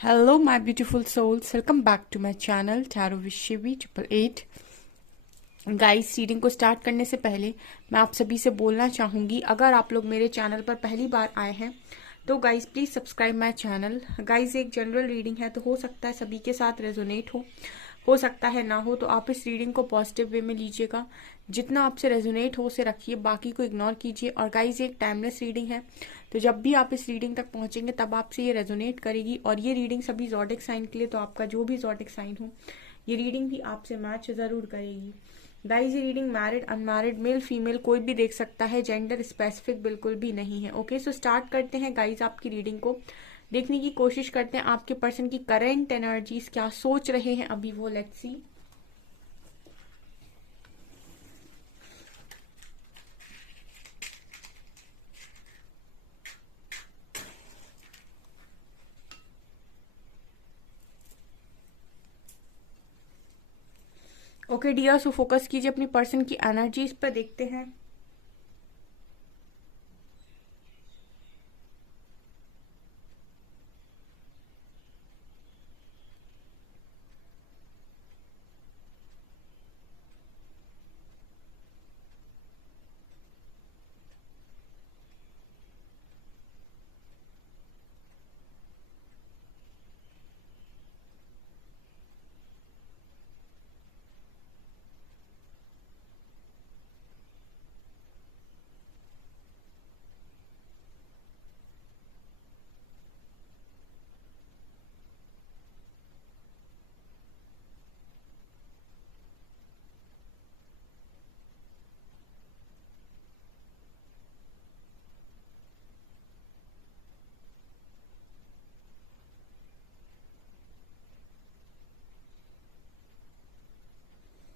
Hello, my beautiful souls. Welcome back to my channel Tarot with Shivi 888। Guys, reading को start करने से पहले मैं आप सभी से बोलना चाहूँगी, अगर आप लोग मेरे चैनल पर पहली बार आए हैं तो guys please subscribe my channel. Guys, एक जनरल रीडिंग है तो हो सकता है सभी के साथ रेजोनेट हो सकता है ना हो, तो आप इस रीडिंग को पॉजिटिव वे में लीजिएगा। जितना आपसे रेजोनेट हो उसे रखिए, बाकी को इग्नोर कीजिए। और गाइस, ये एक टाइमलेस रीडिंग है, तो जब भी आप इस रीडिंग तक पहुंचेंगे तब आपसे ये रेजोनेट करेगी। और ये रीडिंग सभी ज़ोडिक साइन के लिए, तो आपका जो भी ज़ोडिक साइन हो ये रीडिंग भी आपसे मैच ज़रूर करेगी। गाइस, ये reading married unmarried male female कोई भी देख सकता है, जेंडर स्पेसिफिक बिल्कुल भी नहीं है। ओके, सो स्टार्ट करते हैं गाइस आपकी रीडिंग को। देखने की कोशिश करते हैं आपके पर्सन की करंट एनर्जीज क्या सोच रहे हैं अभी वो। Let's see. Okay dear, so focus कीजिए अपनी पर्सन की एनर्जीज पर। देखते हैं।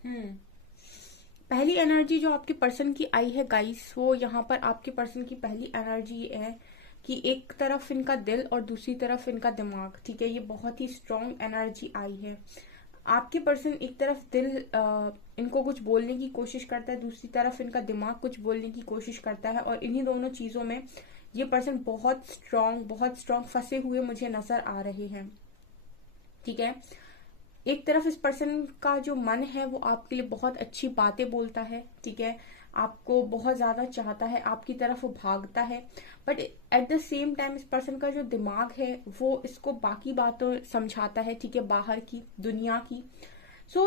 हम्म पहली एनर्जी जो आपके पर्सन की आई है गाइस, वो यहाँ पर आपके पर्सन की पहली एनर्जी है कि एक तरफ इनका दिल और दूसरी तरफ इनका दिमाग। ठीक है, ये बहुत ही स्ट्रॉन्ग एनर्जी आई है। आपके पर्सन एक तरफ दिल इनको कुछ बोलने की कोशिश करता है, दूसरी तरफ इनका दिमाग कुछ बोलने की कोशिश करता है, और इन्हीं दोनों चीजों में ये पर्सन बहुत स्ट्रॉन्ग फंसे हुए मुझे नजर आ रहे हैं। ठीक है, एक तरफ इस पर्सन का जो मन है वो आपके लिए बहुत अच्छी बातें बोलता है। ठीक है, आपको बहुत ज्यादा चाहता है, आपकी तरफ वो भागता है, but at the same time इस पर्सन का जो दिमाग है वो इसको बाकी बातों समझाता है। ठीक है, बाहर की दुनिया की।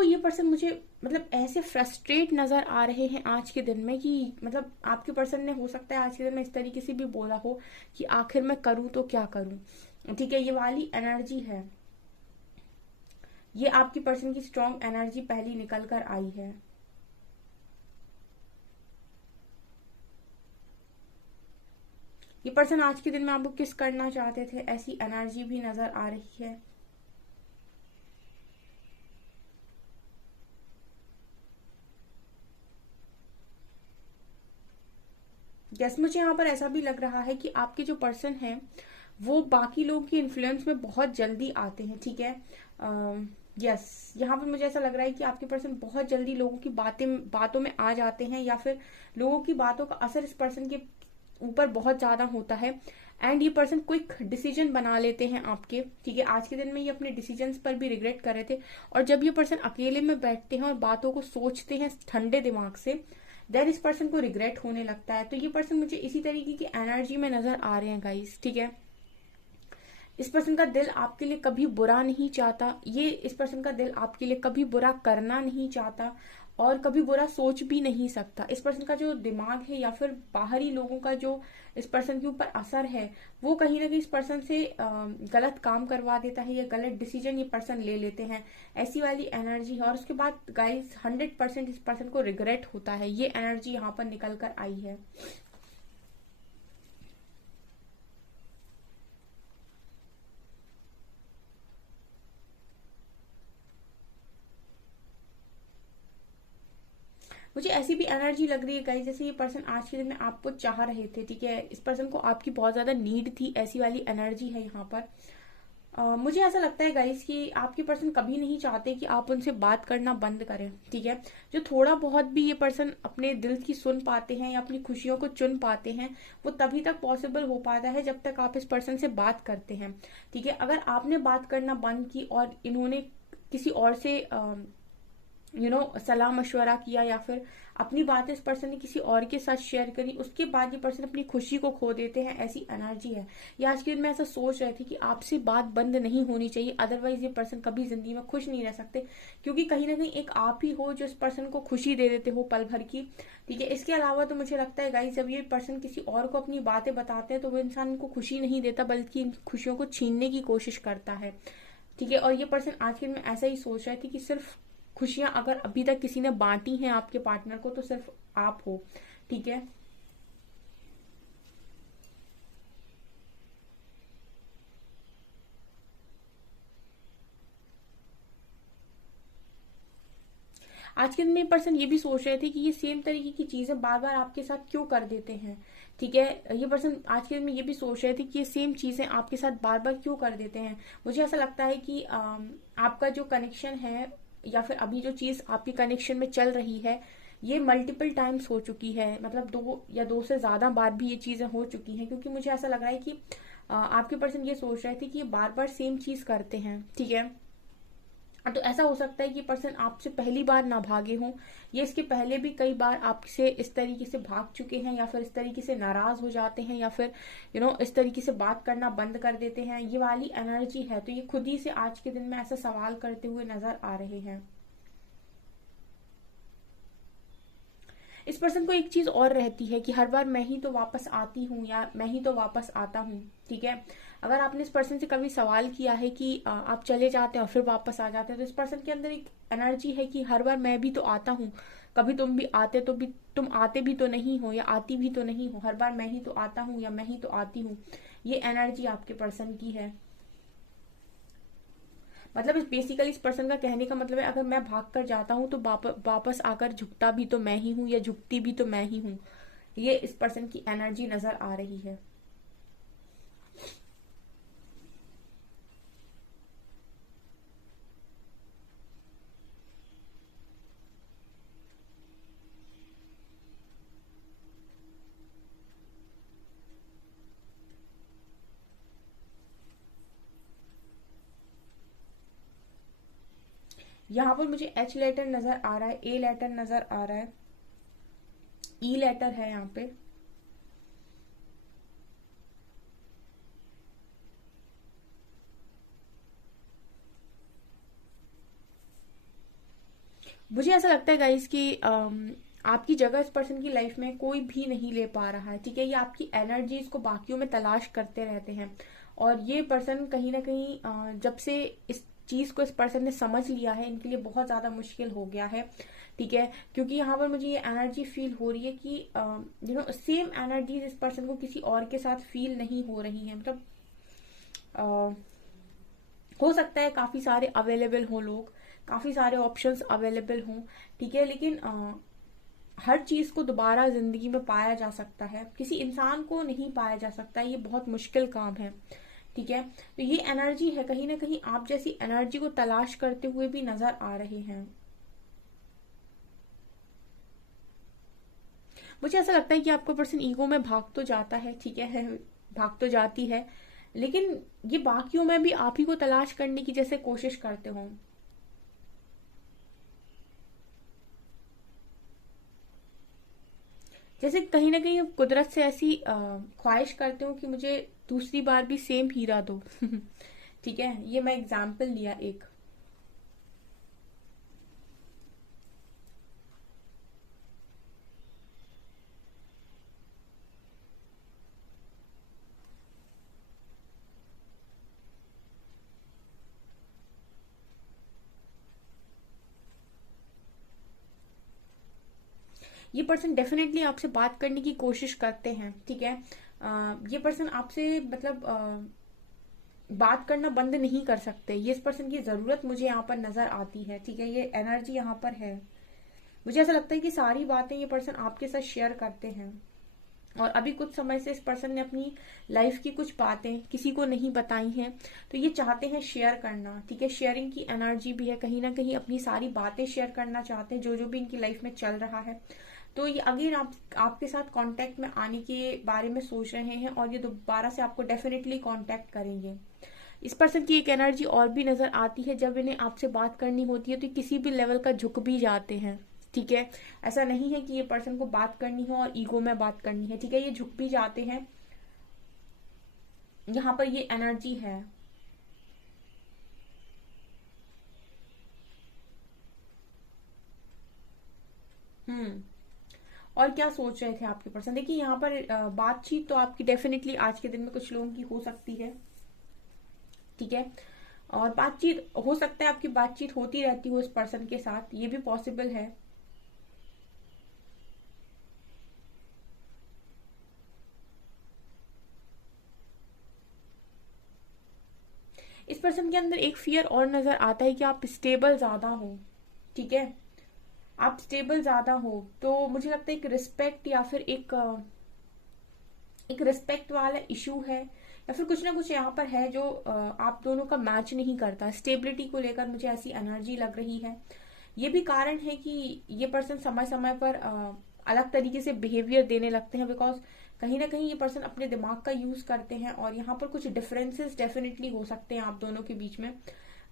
ये पर्सन मुझे मतलब ऐसे फ्रस्ट्रेट नजर आ रहे हैं आज के दिन में कि मतलब आपके पर्सन ने हो सकता है आज के दिन में इस तरीके से भी बोला हो कि आखिर मैं करूं तो क्या करूं। ठीक है, ये वाली एनर्जी है। ये आपकी पर्सन की स्ट्रॉन्ग एनर्जी पहली निकल कर आई है। ये पर्सन आज के दिन में आपको किस करना चाहते थे, ऐसी एनर्जी भी नजर आ रही है। यस, मुझे यहाँ पर ऐसा भी लग रहा है कि आपके जो पर्सन है वो बाकी लोगों की इन्फ्लुएंस में बहुत जल्दी आते हैं। ठीक है, यस, यहाँ पर मुझे ऐसा लग रहा है कि आपके पर्सन बहुत जल्दी लोगों की बातों में आ जाते हैं, या फिर लोगों की बातों का असर इस पर्सन के ऊपर बहुत ज्यादा होता है। एंड ये पर्सन क्विक डिसीजन बना लेते हैं आपके। ठीक है, आज के दिन में ये अपने डिसीजंस पर भी रिग्रेट कर रहे थे, और जब ये पर्सन अकेले में बैठते हैं और बातों को सोचते हैं ठंडे दिमाग से, देन इस पर्सन को रिग्रेट होने लगता है। तो ये पर्सन मुझे इसी तरीके की एनर्जी में नजर आ रहे हैं गाइस। ठीक है, इस पर्सन का दिल आपके लिए कभी बुरा नहीं चाहता, ये इस पर्सन का दिल आपके लिए कभी बुरा करना नहीं चाहता और कभी बुरा सोच भी नहीं सकता। इस पर्सन का जो दिमाग है या फिर बाहरी लोगों का जो इस पर्सन के ऊपर असर है वो कहीं ना कहीं इस पर्सन से गलत काम करवा देता है, या गलत डिसीजन ये पर्सन ले लेते हैं। ऐसी वाली एनर्जी है, और उसके बाद गाइस 100% इस पर्सन को रिग्रेट होता है। ये एनर्जी यहाँ पर निकल कर आई है। मुझे ऐसी भी एनर्जी लग रही है गाइस, जैसे ये पर्सन आज के दिन में आपको चाह रहे थे। ठीक है, इस पर्सन को आपकी बहुत ज्यादा नीड थी, ऐसी वाली एनर्जी है यहाँ पर। मुझे ऐसा लगता है गाइस कि आपके पर्सन कभी नहीं चाहते कि आप उनसे बात करना बंद करें, ठीक है। जो थोड़ा बहुत भी ये पर्सन अपने दिल की सुन पाते हैं या अपनी खुशियों को चुन पाते हैं, वो तभी तक पॉसिबल हो पाता है जब तक आप इस पर्सन से बात करते हैं, ठीक है। अगर आपने बात करना बंद की और इन्होंने किसी और से सलाह मशवरा किया या फिर अपनी बातें इस पर्सन ने किसी और के साथ शेयर करी, उसके बाद ये पर्सन अपनी खुशी को खो देते हैं, ऐसी एनर्जी है। ये आज के दिन में ऐसा सोच रहे थे कि आपसे बात बंद नहीं होनी चाहिए, अदरवाइज ये पर्सन कभी जिंदगी में खुश नहीं रह सकते, क्योंकि कहीं ना कहीं एक आप ही हो जो इस पर्सन को खुशी दे देते हो पल भर की, ठीक है। इसके अलावा तो मुझे लगता है गाइस, जब ये पर्सन किसी और को अपनी बातें बताते हैं तो वो इंसान को खुशी नहीं देता, बल्कि इन खुशियों को छीनने की कोशिश करता है, ठीक है। और ये पर्सन आज के दिन में ऐसा ही सोच रहे थे कि सिर्फ खुशियां अगर अभी तक किसी ने बांटी हैं आपके पार्टनर को, तो सिर्फ आप हो, ठीक है। आज के दिन में पर्सन ये भी सोच रहे थे कि ये सेम तरीके की चीजें बार बार आपके साथ क्यों कर देते हैं, ठीक है। ये पर्सन आज के दिन में ये भी सोच रहे थे कि ये सेम चीजें आपके साथ बार बार क्यों कर देते हैं। मुझे ऐसा लगता है कि आपका जो कनेक्शन है या फिर अभी जो चीज आपके कनेक्शन में चल रही है, ये मल्टीपल टाइम्स हो चुकी है, मतलब दो या दो से ज्यादा बार भी ये चीजें हो चुकी हैं, क्योंकि मुझे ऐसा लग रहा है कि आपके पर्सन ये सोच रहे थे कि ये बार बार सेम चीज करते हैं, ठीक है। तो ऐसा हो सकता है कि पर्सन आपसे पहली बार ना भागे हों, ये इसके पहले भी कई बार आपसे इस तरीके से भाग चुके हैं, या फिर इस तरीके से नाराज हो जाते हैं, या फिर इस तरीके से बात करना बंद कर देते हैं। ये वाली एनर्जी है, तो ये खुद ही से आज के दिन में ऐसा सवाल करते हुए नजर आ रहे हैं। इस पर्सन को एक चीज और रहती है कि हर बार मैं ही तो वापस आती हूँ या मैं ही तो वापस आता हूँ, ठीक है। अगर आपने इस पर्सन से कभी सवाल किया है कि आप चले जाते हैं और फिर वापस आ जाते हैं, तो इस पर्सन के अंदर एक एनर्जी है कि हर बार मैं भी तो आता हूँ, कभी तुम भी आते तो भी तुम आते भी तो नहीं हो या आती भी तो नहीं हो, हर बार मैं ही तो आता हूँ या मैं ही तो आती हूँ। ये एनर्जी आपके पर्सन की है। मतलब इस बेसिकली इस पर्सन का कहने का मतलब है, अगर मैं भाग कर जाता हूँ तो वापस आकर झुकता भी तो मैं ही हूँ या झुकती भी तो मैं ही हूँ। ये इस पर्सन की एनर्जी नजर आ रही है। यहाँ पर मुझे एच लेटर नजर आ रहा है, ए लेटर नजर आ रहा है, ई लेटर है यहाँ पे। मुझे ऐसा लगता है गाइस कि आपकी जगह इस पर्सन की लाइफ में कोई भी नहीं ले पा रहा है, ठीक है। ये आपकी एनर्जीज को बाकियों में तलाश करते रहते हैं, और ये पर्सन कहीं ना कहीं जब से इस चीज को इस पर्सन ने समझ लिया है, इनके लिए बहुत ज्यादा मुश्किल हो गया है, ठीक है। क्योंकि यहाँ पर मुझे ये एनर्जी फील हो रही है कि सेम एनर्जीज इस पर्सन को किसी और के साथ फील नहीं हो रही है। मतलब हो सकता है काफी सारे अवेलेबल हो लोग, काफी सारे ऑप्शंस अवेलेबल हों, ठीक है, लेकिन हर चीज को दोबारा जिंदगी में पाया जा सकता है, किसी इंसान को नहीं पाया जा सकता, ये बहुत मुश्किल काम है, ठीक है। तो ये एनर्जी है, कहीं ना कहीं आप जैसी एनर्जी को तलाश करते हुए भी नजर आ रहे हैं। मुझे ऐसा लगता है कि आपका पर्सन ईगो में भाग तो जाता है, ठीक है, भाग तो जाती है, लेकिन ये बाकियों में भी आप ही को तलाश करने की जैसे कोशिश करते हो। जैसे कहीं ना कहीं आप कुदरत से ऐसी ख्वाहिश करते हो कि मुझे दूसरी बार भी सेम हीरा दो ठीक है, ये मैं एग्जाम्पल लिया एक। ये पर्सन डेफिनेटली आपसे बात करने की कोशिश करते हैं, ठीक है। ये पर्सन आपसे मतलब बात करना बंद नहीं कर सकते, ये इस पर्सन की जरूरत मुझे यहाँ पर नजर आती है, ठीक है। ये एनर्जी यहाँ पर है। मुझे ऐसा लगता है कि सारी बातें ये पर्सन आपके साथ शेयर करते हैं। और अभी कुछ समय से इस पर्सन ने अपनी लाइफ की कुछ बातें किसी को नहीं बताई हैं, तो ये चाहते हैं शेयर करना, ठीक है। शेयरिंग की एनर्जी भी है, कहीं ना कहीं अपनी सारी बातें शेयर करना चाहते हैं, जो जो भी इनकी लाइफ में चल रहा है। तो ये अगेन आपके साथ कांटेक्ट में आने के बारे में सोच रहे हैं, और ये दोबारा से आपको डेफिनेटली कांटेक्ट करेंगे। इस पर्सन की एक एनर्जी और भी नजर आती है, जब इन्हें आपसे बात करनी होती है तो किसी भी लेवल का झुक भी जाते हैं, ठीक है। ऐसा नहीं है कि ये पर्सन को बात करनी हो और ईगो में बात करनी है, ठीक है, ये झुक भी जाते हैं, यहाँ पर ये एनर्जी है। हम्म। और क्या सोच रहे थे आपके पर्सन? देखिए यहाँ पर बातचीत तो आपकी डेफिनेटली आज के दिन में कुछ लोगों की हो सकती है, ठीक है। और बातचीत हो सकता है, आपकी बातचीत होती रहती हो इस पर्सन के साथ, ये भी पॉसिबल है। इस पर्सन के अंदर एक फियर और नजर आता है कि आप स्टेबल ज्यादा हो, ठीक है। आप स्टेबल ज्यादा हो, तो मुझे लगता है एक रिस्पेक्ट या फिर एक रिस्पेक्ट वाला इशू है, या फिर कुछ ना कुछ यहाँ पर है जो आप दोनों का मैच नहीं करता। स्टेबिलिटी को लेकर मुझे ऐसी एनर्जी लग रही है। ये भी कारण है कि ये पर्सन समय समय पर अलग तरीके से बिहेवियर देने लगते हैं, बिकॉज कहीं ना कहीं ये पर्सन अपने दिमाग का यूज करते हैं, और यहाँ पर कुछ डिफरेंसेस डेफिनेटली हो सकते हैं आप दोनों के बीच में,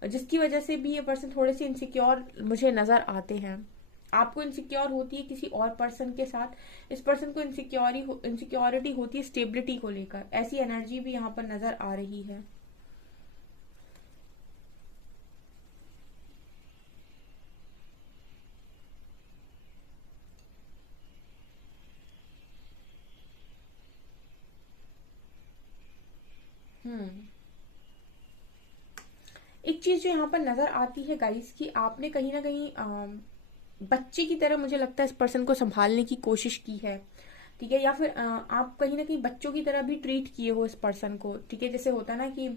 जिसकी वजह से भी ये पर्सन थोड़े से इनसिक्योर मुझे नजर आते हैं। आपको इनसिक्योर होती है किसी और पर्सन के साथ, इस पर्सन को इनसिक्योरिटी होती है स्टेबिलिटी को लेकर, ऐसी एनर्जी भी यहाँ पर नजर आ रही है। हम्म। एक चीज जो यहाँ पर नजर आती है गाइस, कि आपने कहीं ना कहीं बच्चे की तरह मुझे लगता है इस पर्सन को संभालने की कोशिश की है, ठीक है। या फिर आप कहीं ना कहीं बच्चों की तरह भी ट्रीट किए हो इस पर्सन को, ठीक है। जैसे होता है ना कि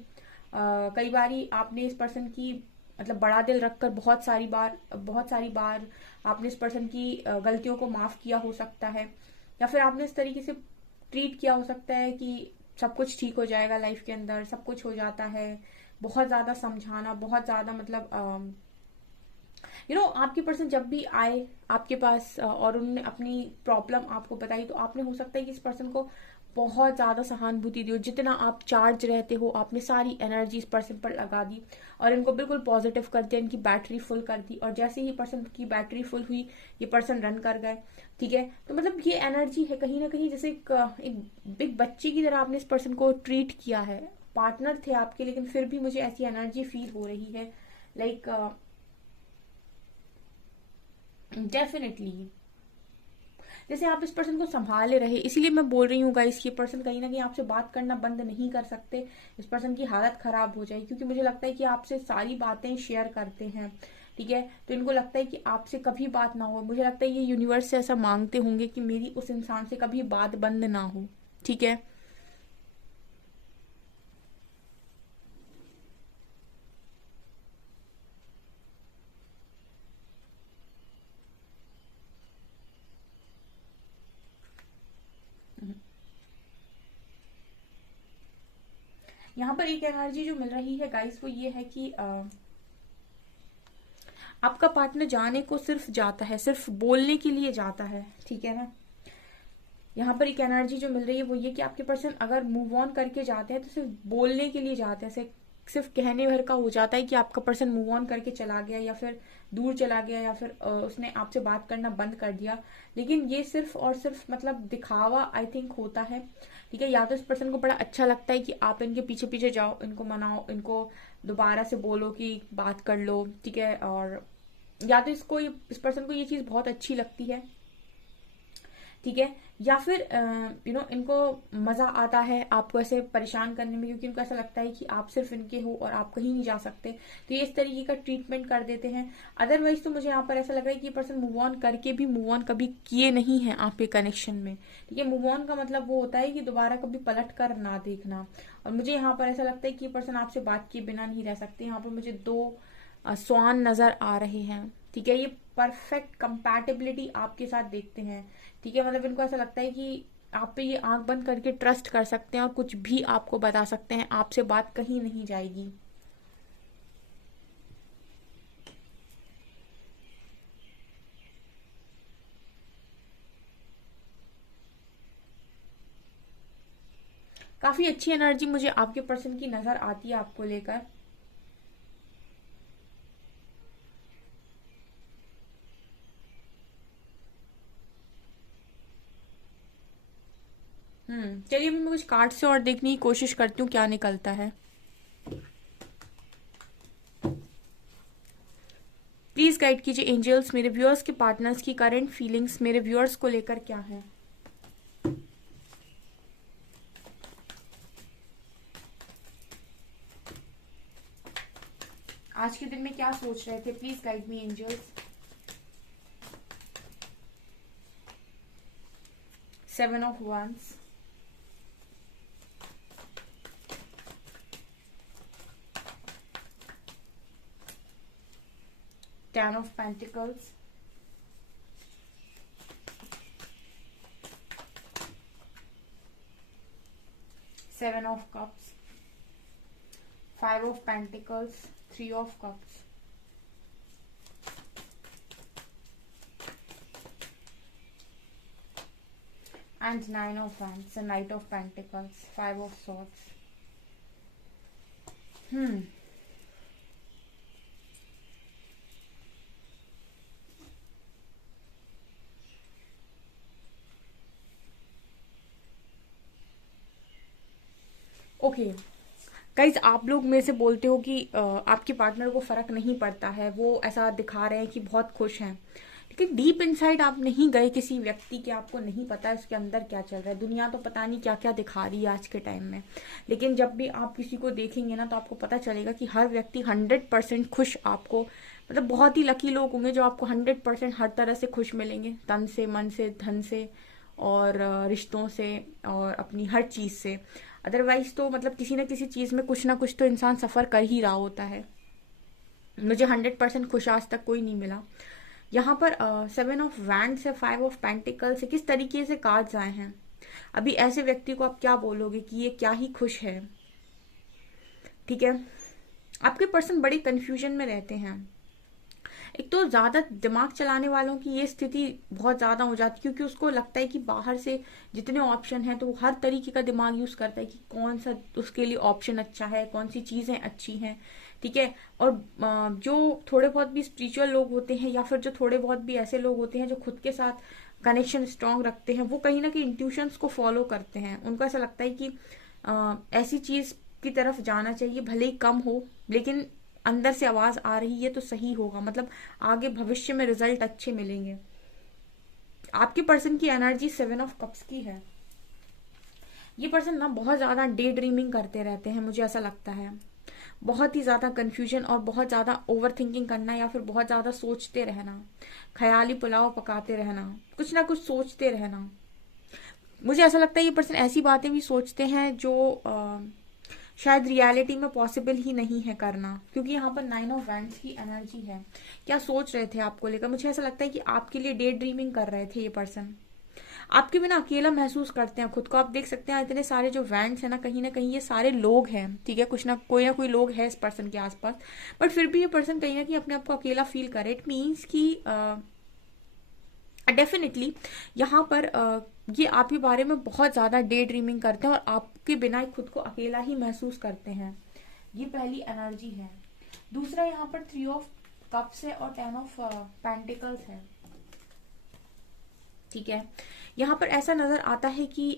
कई बारी आपने इस पर्सन की मतलब बड़ा दिल रखकर बहुत सारी बार आपने इस पर्सन की गलतियों को माफ किया हो सकता है, या फिर आपने इस तरीके से ट्रीट किया हो सकता है कि सब कुछ ठीक हो जाएगा, लाइफ के अंदर सब कुछ हो जाता है। बहुत ज्यादा समझाना, बहुत ज्यादा मतलब आपके पर्सन जब भी आए आपके पास और उन्होंने अपनी प्रॉब्लम आपको बताई, तो आपने हो सकता है कि इस पर्सन को बहुत ज्यादा सहानुभूति दी हो, जितना आप चार्ज रहते हो आपने सारी एनर्जी इस पर्सन पर लगा दी, और इनको बिल्कुल पॉजिटिव कर दिया, इनकी बैटरी फुल कर दी, और जैसे ही पर्सन की बैटरी फुल हुई ये पर्सन रन कर गए, ठीक है। तो मतलब ये एनर्जी है कहीं ना कहीं, जैसे एक बिग बच्चे की तरह आपने इस पर्सन को ट्रीट किया है। पार्टनर थे आपके, लेकिन फिर भी मुझे ऐसी एनर्जी फील हो रही है, लाइक डेफिनेटली जैसे आप इस पर्सन को संभाले रहे। इसीलिए मैं बोल रही हूँ गाइस, ये पर्सन कहीं ना कहीं आपसे बात करना बंद नहीं कर सकते, इस पर्सन की हालत खराब हो जाए, क्योंकि मुझे लगता है कि आपसे सारी बातें शेयर करते हैं, ठीक है। तो इनको लगता है कि आपसे कभी बात ना हो, मुझे लगता है ये यूनिवर्स से ऐसा मांगते होंगे कि मेरी उस इंसान से कभी बात बंद ना हो, ठीक है। यहाँ पर एक एनर्जी जो मिल रही है गाइस, वो ये है कि आपका पार्टनर जाने को सिर्फ जाता है, सिर्फ बोलने के लिए जाता है, ठीक है ना। यहाँ पर एक एनर्जी जो मिल रही है वो ये कि आपके पर्सन अगर मूव ऑन करके जाते हैं तो सिर्फ बोलने के लिए जाते हैं, सिर्फ कहने भर का हो जाता है कि आपका पर्सन मूव ऑन करके चला गया, या फिर दूर चला गया, या फिर उसने आपसे बात करना बंद कर दिया। लेकिन ये सिर्फ और सिर्फ मतलब दिखावा आई थिंक होता है, ठीक है। या तो इस पर्सन को बड़ा अच्छा लगता है कि आप इनके पीछे पीछे जाओ, इनको मनाओ, इनको दोबारा से बोलो कि बात कर लो, ठीक है। और या तो इस पर्सन को ये चीज बहुत अच्छी लगती है, ठीक है। या फिर इनको मजा आता है आपको ऐसे परेशान करने में, क्योंकि इनको ऐसा लगता है कि आप सिर्फ इनके हो और आप कहीं नहीं जा सकते, तो ये इस तरीके का ट्रीटमेंट कर देते हैं। अदरवाइज तो मुझे यहाँ पर ऐसा लग रहा है कि ये पर्सन मूव ऑन करके भी मूव ऑन कभी किए नहीं है आपके कनेक्शन में, ठीक है। मूव ऑन का मतलब वो होता है कि दोबारा कभी पलट कर ना देखना, और मुझे यहाँ पर ऐसा लगता है कि ये पर्सन आपसे बात किए बिना नहीं रह सकते। यहाँ पर मुझे दो स्वान नजर आ रहे हैं, ठीक है। ये परफेक्ट कंपैटिबिलिटी आपके साथ देखते हैं, ठीक है। मतलब इनको ऐसा लगता है कि आप पे ये आंख बंद करके ट्रस्ट कर सकते हैं और कुछ भी आपको बता सकते हैं, आपसे बात कहीं नहीं जाएगी। काफी अच्छी एनर्जी मुझे आपके पर्सन की नजर आती है आपको लेकर। चलिए मैं कुछ कार्ड से और देखने की कोशिश करती हूँ क्या निकलता है। प्लीज गाइड कीजिए एंजल्स, मेरे व्यूअर्स के पार्टनर्स की करंट फीलिंग्स मेरे व्यूअर्स को लेकर क्या है। आज के दिन में क्या सोच रहे थे, please guide me angels. 7 of wands, Ten of Pentacles, Seven of Cups, Five of Pentacles, Three of Cups, and Nine of Wands, the Knight of Pentacles, Five of Swords. Okay guys, आप लोग में से बोलते हो कि आपके partner को फर्क नहीं पड़ता है, वो ऐसा दिखा रहे हैं कि बहुत खुश हैं, लेकिन डीप इनसाइड आप नहीं गए किसी व्यक्ति के, आपको नहीं पता उसके अंदर क्या चल रहा है। दुनिया तो पता नहीं क्या क्या दिखा रही है आज के टाइम में, लेकिन जब भी आप किसी को देखेंगे ना तो आपको पता चलेगा कि हर व्यक्ति 100% खुश आपको, मतलब बहुत ही लकी लोग होंगे जो आपको 100% हर तरह से खुश मिलेंगे, तन से, मन से, धन से और रिश्तों से और अपनी हर चीज से। अदरवाइज तो मतलब किसी न किसी चीज में कुछ ना कुछ तो इंसान सफर कर ही रहा होता है। मुझे 100% खुश आज तक कोई नहीं मिला। यहाँ पर 7 ऑफ वैंड से 5 ऑफ पेंटिकल से किस तरीके से कार्ड्स आए हैं। अभी ऐसे व्यक्ति को आप क्या बोलोगे कि ये क्या ही खुश है, ठीक है। आपके पर्सन बड़े कंफ्यूजन में रहते हैं। एक तो ज्यादा दिमाग चलाने वालों की ये स्थिति बहुत ज्यादा हो जाती है, क्योंकि उसको लगता है कि बाहर से जितने ऑप्शन हैं तो वो हर तरीके का दिमाग यूज करता है कि कौन सा उसके लिए ऑप्शन अच्छा है, कौन सी चीजें अच्छी हैं, ठीक है। और जो थोड़े बहुत भी स्पिरिचुअल लोग होते हैं या फिर जो थोड़े बहुत भी ऐसे लोग होते हैं जो खुद के साथ कनेक्शन स्ट्रांग रखते हैं, वो कहीं ना कहीं इंट्यूशंस को फॉलो करते हैं। उनको ऐसा लगता है कि ऐसी चीज की तरफ जाना चाहिए, भले ही कम हो, लेकिन अंदर से आवाज आ रही है तो सही होगा, मतलब आगे भविष्य में रिजल्ट अच्छे मिलेंगे। आपके पर्सन की एनर्जी 7 ऑफ कप्स की है। ये पर्सन ना बहुत ज्यादा डे ड्रीमिंग करते रहते हैं, मुझे ऐसा लगता है। बहुत ही ज्यादा कंफ्यूजन और बहुत ज्यादा ओवर थिंकिंग करना या फिर बहुत ज्यादा सोचते रहना, ख्याली पुलाव पकाते रहना, कुछ ना कुछ सोचते रहना। मुझे ऐसा लगता है ये पर्सन ऐसी बातें भी सोचते हैं जो शायद रियलिटी में पॉसिबल ही नहीं है करना, क्योंकि यहाँ पर 9 ऑफ वैंड्स की एनर्जी है। क्या सोच रहे थे आपको लेकर, मुझे ऐसा लगता है कि आपके लिए डे ड्रीमिंग कर रहे थे ये पर्सन। आपके बिना अकेला महसूस करते हैं खुद को। आप देख सकते हैं इतने सारे जो वैंड्स है ना कहीं ये सारे लोग हैं, ठीक है। कुछ ना कोई लोग है इस पर्सन के आसपास, बट फिर भी ये पर्सन कहीं ना कहीं अपने आप को अकेला फील करे। इट मीन्स कि डेफिनेटली यहाँ पर ये आपके बारे में बहुत ज्यादा डे ड्रीमिंग करते हैं और आपके बिना खुद को अकेला ही महसूस करते हैं। ये पहली एनर्जी है। दूसरा यहाँ पर 3 ऑफ कप्स है और 10 ऑफ पेंटिकल्स है, ठीक है। यहाँ पर ऐसा नजर आता है कि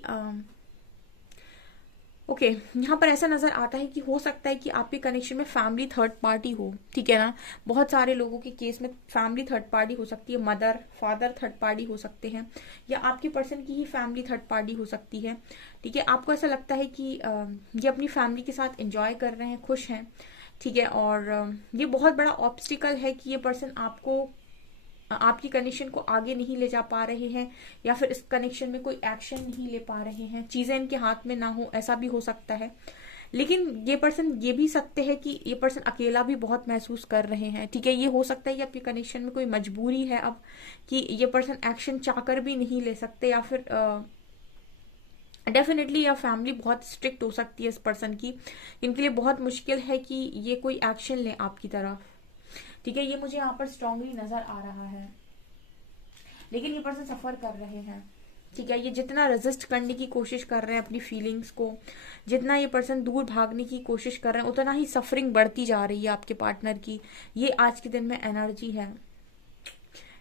ओके यहाँ पर ऐसा नजर आता है कि हो सकता है कि आपके कनेक्शन में फैमिली थर्ड पार्टी हो, ठीक है ना। बहुत सारे लोगों के केस में फैमिली थर्ड पार्टी हो सकती है, मदर फादर थर्ड पार्टी हो सकते हैं, या आपके पर्सन की ही फैमिली थर्ड पार्टी हो सकती है, ठीक है। आपको ऐसा लगता है कि ये अपनी फैमिली के साथ एंजॉय कर रहे हैं, खुश हैं, ठीक है। और ये बहुत बड़ा ऑब्स्टिकल है कि ये पर्सन आपकी कनेक्शन को आगे नहीं ले जा पा रहे हैं, या फिर इस कनेक्शन में कोई एक्शन नहीं ले पा रहे हैं, चीजें इनके हाथ में ना हो, ऐसा भी हो सकता है। लेकिन ये पर्सन ये भी सत्य है कि ये पर्सन अकेला भी बहुत महसूस कर रहे हैं, ठीक है। ये हो सकता है कि आपके कनेक्शन में कोई मजबूरी है अब कि ये पर्सन एक्शन चाहकर भी नहीं ले सकते, या फिर डेफिनेटली या फैमिली बहुत स्ट्रिक्ट हो सकती है इस पर्सन की, इनके लिए बहुत मुश्किल है कि ये कोई एक्शन ले आपकी तरफ, ठीक है। ये मुझे यहाँ पर स्ट्रांगली नजर आ रहा है, लेकिन ये पर्सन सफर कर रहे हैं, ठीक है। ये जितना रेजिस्ट करने की कोशिश कर रहे हैं अपनी फीलिंग्स को, जितना ये पर्सन दूर भागने की कोशिश कर रहे हैं, उतना ही सफरिंग बढ़ती जा रही है आपके पार्टनर की। ये आज के दिन में एनर्जी है,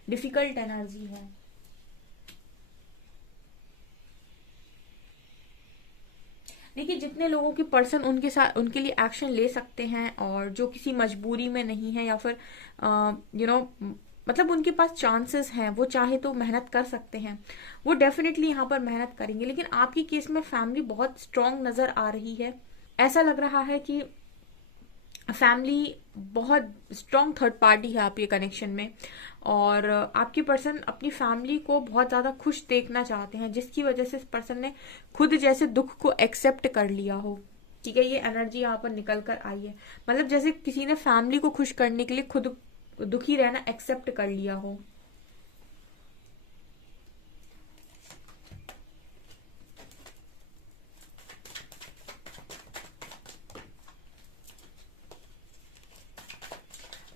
डिफिकल्ट एनर्जी है। देखिए जितने लोगों के पर्सन उनके साथ उनके लिए एक्शन ले सकते हैं, और जो किसी मजबूरी में नहीं है, या फिर मतलब उनके पास चांसेस हैं, वो चाहे तो मेहनत कर सकते हैं, वो डेफिनेटली यहाँ पर मेहनत करेंगे। लेकिन आपकी केस में फैमिली बहुत स्ट्रांग नजर आ रही है। ऐसा लग रहा है कि फैमिली बहुत स्ट्रांग थर्ड पार्टी है आपके कनेक्शन में, और आपकी पर्सन अपनी फैमिली को बहुत ज्यादा खुश देखना चाहते हैं, जिसकी वजह से इस पर्सन ने खुद जैसे दुख को एक्सेप्ट कर लिया हो, ठीक है। ये एनर्जी यहाँ पर निकल कर आई है, मतलब जैसे किसी ने फैमिली को खुश करने के लिए खुद दुखी रहना एक्सेप्ट कर लिया हो।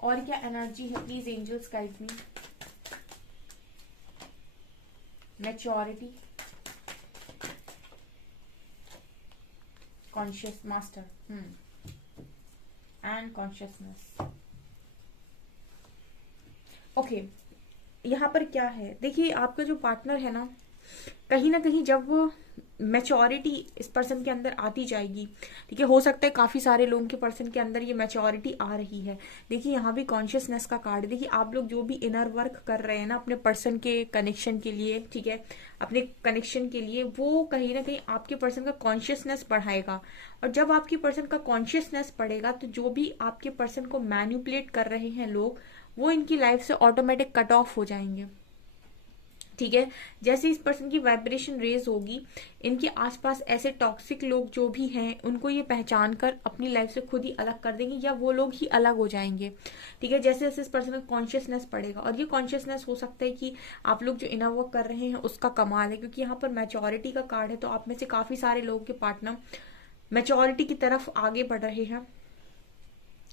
और क्या एनर्जी है please angels guide me. Maturity, conscious master and consciousness. Okay, यहाँ पर क्या है, देखिए आपका जो पार्टनर है ना कहीं जब वो मैच्योरिटी इस पर्सन के अंदर आती जाएगी, ठीक है। हो सकता है काफी सारे लोगों के पर्सन के अंदर ये मैच्योरिटी आ रही है। देखिए यहाँ भी कॉन्शियसनेस का कार्ड, देखिए आप लोग जो भी इनर वर्क कर रहे हैं ना अपने पर्सन के कनेक्शन के लिए, ठीक है, अपने कनेक्शन के लिए, वो कहीं ना कहीं आपके पर्सन का कॉन्शियसनेस बढ़ाएगा। और जब आपके पर्सन का कॉन्शियसनेस बढ़ेगा, तो जो भी आपके पर्सन को मैनिपुलेट कर रहे हैं लोग, वो इनकी लाइफ से ऑटोमेटिक कट ऑफ हो जाएंगे, ठीक है। जैसे इस पर्सन की वाइब्रेशन रेज होगी, इनके आसपास ऐसे टॉक्सिक लोग जो भी हैं, उनको ये पहचान कर अपनी लाइफ से खुद ही अलग कर देंगे, या वो लोग ही अलग हो जाएंगे, ठीक है। जैसे जैसे इस पर्सन का कॉन्शियसनेस पड़ेगा, और ये कॉन्शियसनेस हो सकता है कि आप लोग जो इनर वर्क कर रहे हैं उसका कमाल है, क्योंकि यहाँ पर मैच्योरिटी का कार्ड है, तो आप में से काफी सारे लोगों के पार्टनर मैच्योरिटी की तरफ आगे बढ़ रहे हैं।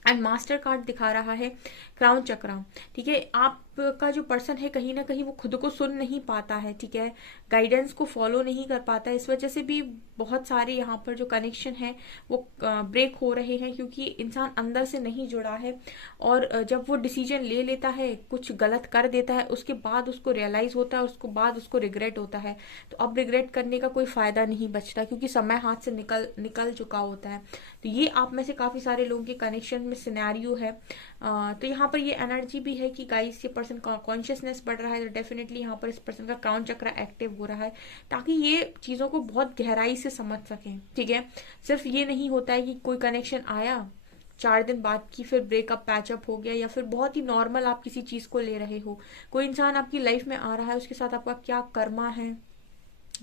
एंड मास्टर कार्ड दिखा रहा है क्राउन चक्र, ठीक है। आपका जो पर्सन है कहीं ना कहीं वो खुद को सुन नहीं पाता है, ठीक है, गाइडेंस को फॉलो नहीं कर पाता है। इस वजह से भी बहुत सारे यहाँ पर जो कनेक्शन है वो ब्रेक हो रहे हैं, क्योंकि इंसान अंदर से नहीं जुड़ा है। और जब वो डिसीजन ले लेता है, कुछ गलत कर देता है, उसके बाद उसको रियलाइज होता है, उसको बाद उसको रिग्रेट होता है। तो अब रिग्रेट करने का कोई फायदा नहीं बचता, क्योंकि समय हाथ से निकल चुका होता है। तो ये आप में से काफी सारे लोगों के कनेक्शन में सिनेरियो है। तो यहाँ पर ये एनर्जी भी है कि गाइस ये पर्सन का कॉन्शियसनेस बढ़ रहा है, तो डेफिनेटली यहाँ पर इस पर्सन का क्राउन चक्र एक्टिव हो रहा है, ताकि ये चीजों को बहुत गहराई से समझ सकें, ठीक है। सिर्फ ये नहीं होता है कि कोई कनेक्शन आया, 4 दिन बाद की फिर ब्रेकअप पैचअप हो गया, या फिर बहुत ही नॉर्मल आप किसी चीज को ले रहे हो। कोई इंसान आपकी लाइफ में आ रहा है, उसके साथ आपका क्या कर्मा है,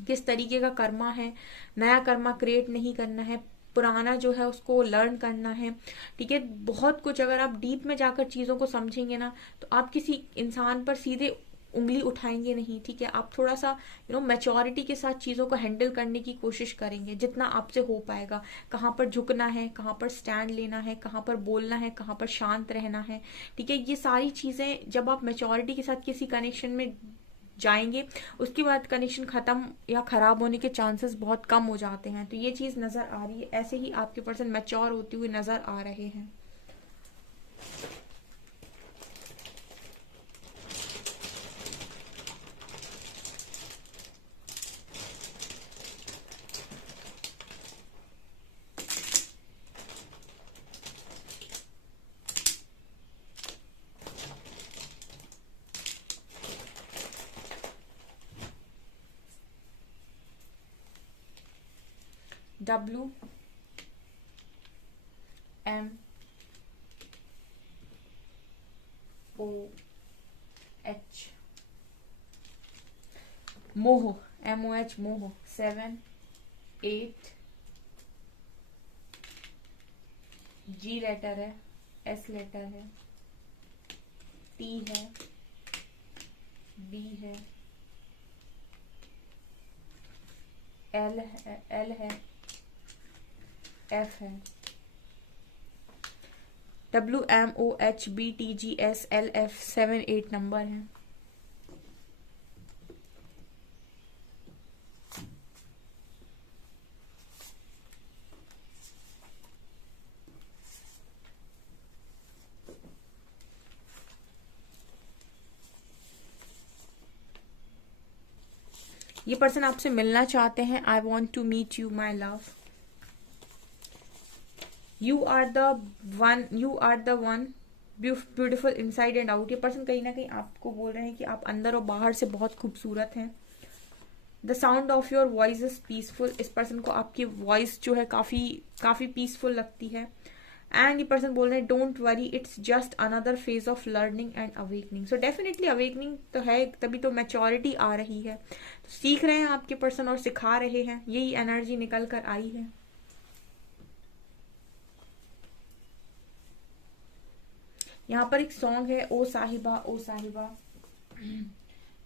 किस तरीके का कर्मा है, नया कर्मा क्रिएट नहीं करना है, पुराना जो है उसको लर्न करना है, ठीक है। बहुत कुछ अगर आप डीप में जाकर चीजों को समझेंगे ना, तो आप किसी इंसान पर सीधे उंगली उठाएंगे नहीं, ठीक है। आप थोड़ा सा मैच्योरिटी के साथ चीजों को हैंडल करने की कोशिश करेंगे, जितना आपसे हो पाएगा। कहाँ पर झुकना है, कहाँ पर स्टैंड लेना है, कहाँ पर बोलना है, कहाँ पर शांत रहना है, ठीक है। ये सारी चीजें जब आप मैच्योरिटी के साथ किसी कनेक्शन में जाएंगे, उसके बाद कनेक्शन खत्म या खराब होने के चांसेस बहुत कम हो जाते हैं। तो ये चीज नजर आ रही है, ऐसे ही आपके पर्सन मैच्योर होते हुए नजर आ रहे हैं। WMOH, मोह, MOH मोह, 7 8, G लेटर है, S लेटर है, T है, B है, एल है, एफ है, WMOHBTGSLF 7-8 नंबर है। ये पर्सन आपसे मिलना चाहते हैं। I want to meet you my love, you are the one beautiful inside and out. ये पर्सन कहीं ना कहीं आपको बोल रहे हैं कि आप अंदर और बाहर से बहुत खूबसूरत हैं। The sound of your voice is peaceful. इस पर्सन को आपकी वॉइस जो है काफी पीसफुल लगती है। एंड ये पर्सन बोल रहे हैं don't worry, it's just another phase of learning and awakening. So definitely awakening तो है, तभी तो मैच्योरिटी आ रही है। तो सीख रहे हैं आपके पर्सन और सिखा रहे हैं, यही एनर्जी निकल कर आई है। यहाँ पर एक सॉन्ग है, ओ साहिबा ओ साहिबा,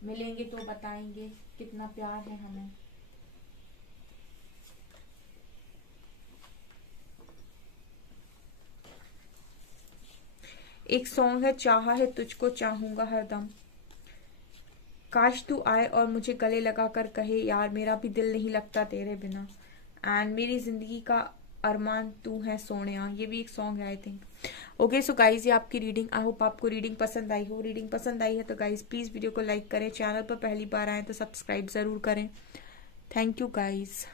मिलेंगे तो बताएंगे कितना प्यार है हमें। एक सॉन्ग है, चाहा है तुझको चाहूंगा हरदम, काश तू आए और मुझे गले लगा कर कहे यार मेरा भी दिल नहीं लगता तेरे बिना, एंड मेरी जिंदगी का अरमान तू है सोनिया। ये भी एक सॉन्ग है I think. Okay so guys, ये आपकी रीडिंग। आई होप आपको रीडिंग पसंद आई हो। रीडिंग पसंद आई है तो गाइज प्लीज वीडियो को लाइक करें, चैनल पर पहली बार आए तो सब्सक्राइब जरूर करें। Thank you guys.